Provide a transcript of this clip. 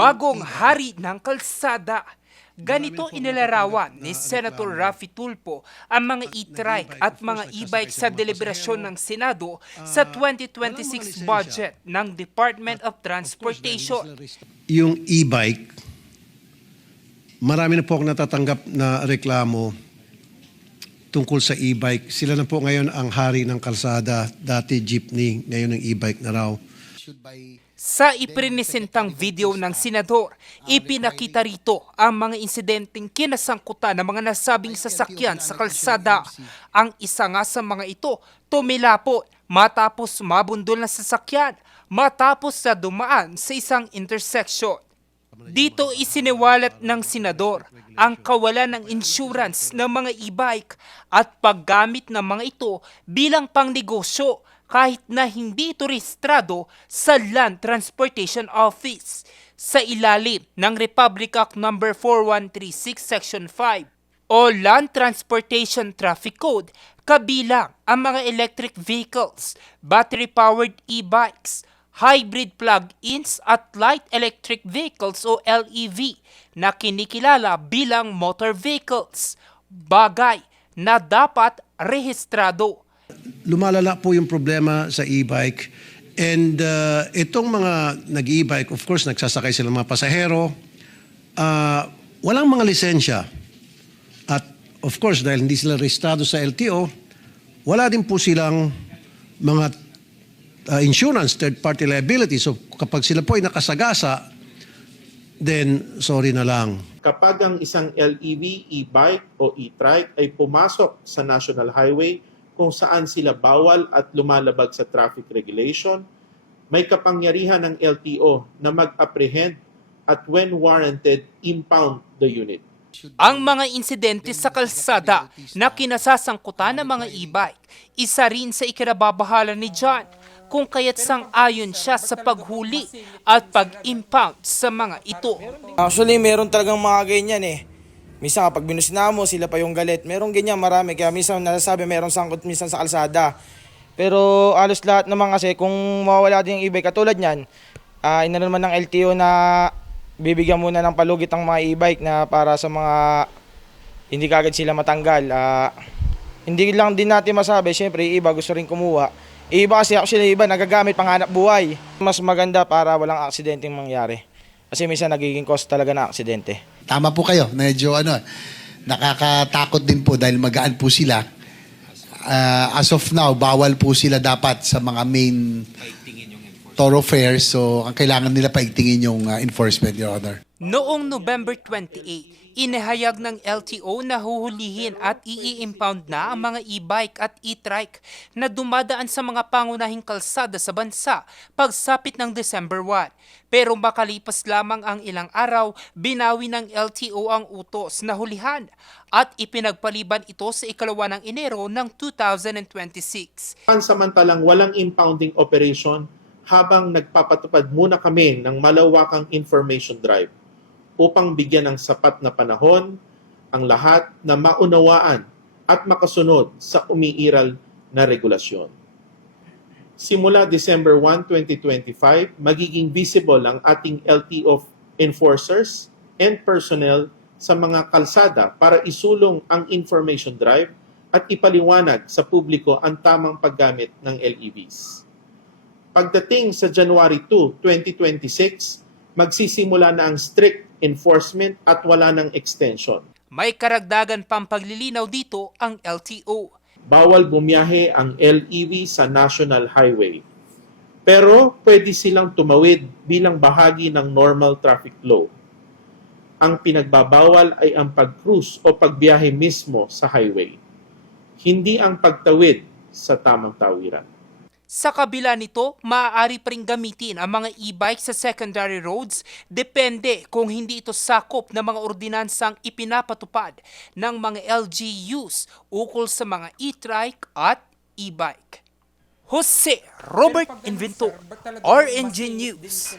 Bagong hari ng kalsada. Ganito inilarawan ni Senator Raffy Tulfo ang mga e-trike at mga e-bike sa deliberasyon ng Senado sa 2026 budget ng Department of Transportation. Yung e-bike, marami na po akong natatanggap na reklamo tungkol sa e-bike. Sila na po ngayon ang hari ng kalsada. Dati jeepney, ngayon ang e-bike na raw. Sa iprinisentang video ng senador, ipinakita rito ang mga insidenteng kinasangkutan ng mga nasabing sasakyan sa kalsada. Ang isa nga sa mga ito, tumilapot matapos mabundol na sasakyan matapos sa dumaan sa isang intersection. Dito isiniwalat ng senador ang kawalan ng insurance ng mga e-bike at paggamit ng mga ito bilang pangnegosyo kahit na hindi ito rehistrado sa Land Transportation Office sa ilalim ng Republic Act No. 4136 Section 5 o Land Transportation Traffic Code, kabilang ang mga electric vehicles, battery-powered e-bikes, hybrid plug-ins at light electric vehicles o LEV na kinikilala bilang motor vehicles, bagay na dapat rehistrado. Lumalala po yung problema sa e-bike. And itong mga nag-e-bike, of course, nagsasakay sila mga pasahero. Walang mga lisensya. At of course, dahil hindi sila rehistrado sa LTO, wala din po silang mga insurance, third-party liability. So kapag sila po ay nakasagasa, then sorry na lang. Kapag ang isang LEV, e-bike o e-trike ay pumasok sa national highway kung saan sila bawal at lumalabag sa traffic regulation, may kapangyarihan ng LTO na mag-apprehend at when warranted, impound the unit. Ang mga insidente sa kalsada na kinasasangkutan ng mga e-bike, isa rin sa ikinababahala ni John kung kaya't sang-ayon siya sa paghuli at pag-impound sa mga ito. Actually, meron talagang mga ganyan eh. Minsan kapag binusina mo, sila pa yung galit. Meron ganyan marami. Kaya minsan nasasabi meron sangkot minsan sa kalsada. Pero alos lahat naman kasi kung mawawala din yung e-bike katulad niyan, inano naman ng LTO na bibigyan muna ng palugit ang mga e-bike na para sa mga hindi kagad sila matanggal. Hindi lang din natin masabi, syempre iba gusto rin kumuha. Iba kasi actually iba nagagamit panghanap buhay. Mas maganda para walang aksidenteng mangyari. Kasi minsan nagiging cause talaga na aksidente. Tama po kayo. Medyo nakakatakot din po dahil magaan po sila. As of now, bawal po sila dapat sa mga main thoroughfares. So, ang kailangan nila paigtingin yung enforcement, Your Honor. Noong November 28, inihayag ng LTO na huhulihin at i-impound na ang mga e-bike at e-trike na dumadaan sa mga pangunahing kalsada sa bansa pagsapit ng December 1. Pero makalipas lamang ang ilang araw, binawi ng LTO ang utos na hulihan at ipinagpaliban ito sa 2 ng Enero ng 2026. Pansamantalang walang impounding operation habang nagpapatupad muna kami ng malawakang information drive upang bigyan ng sapat na panahon ang lahat na maunawaan at makasunod sa umiiral na regulasyon. Simula December 1, 2025, magiging visible ang ating LTO enforcers and personnel sa mga kalsada para isulong ang information drive at ipaliwanag sa publiko ang tamang paggamit ng LEVs. Pagdating sa January 2, 2026, magsisimula na ang strict enforcement at wala ng extension. May karagdagan pang paglilinaw dito ang LTO. Bawal bumiyahe ang LEV sa National Highway. Pero pwede silang tumawid bilang bahagi ng normal traffic flow. Ang pinagbabawal ay ang pag-cruise o pagbiyahe mismo sa highway. Hindi ang pagtawid sa tamang tawiran. Sa kabila nito, maaari pa rin gamitin ang mga e-bike sa secondary roads, depende kung hindi ito sakop ng mga ordinansang ipinapatupad ng mga LGUs ukol sa mga e-trike at e-bike. Jose Robert Inventor, RNG News.